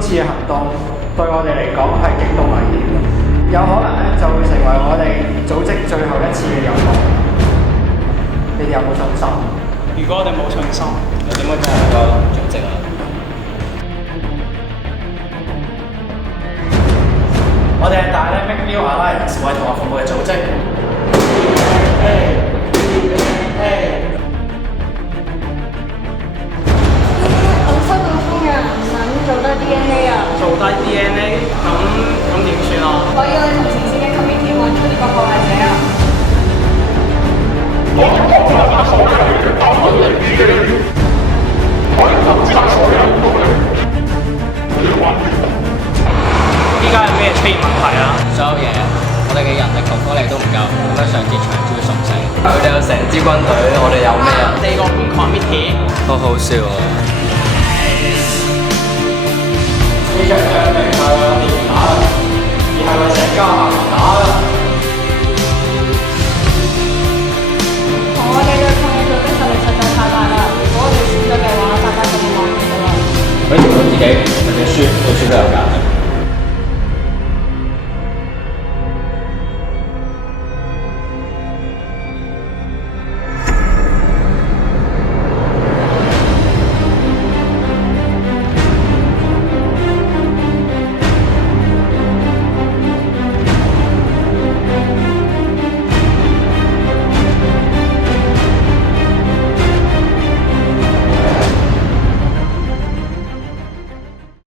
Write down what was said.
今次嘅行動對我哋嚟講係極度危險嘅，有可能咧就會成為我哋組織最後一次嘅任務。你哋有冇信心？如果我哋冇信心，又點會加入個組織啊？我哋係 Dynamic New Alliance 為同學服務嘅組織。我收到風嘅唔想做多 DNA 啊！做低 DNA，咁點算啊？我要你同前線嘅 committee 揾出呢個破壞者啊！依家有咩出現問題啊？所有嘢，我哋嘅人力同福利都唔夠，咁樣上戰場只會送死。佢哋有成支軍隊，我哋有咩啊？4個半 committee，好好笑啊！呢場仗唔係為我哋而打，而係為成家下打啦！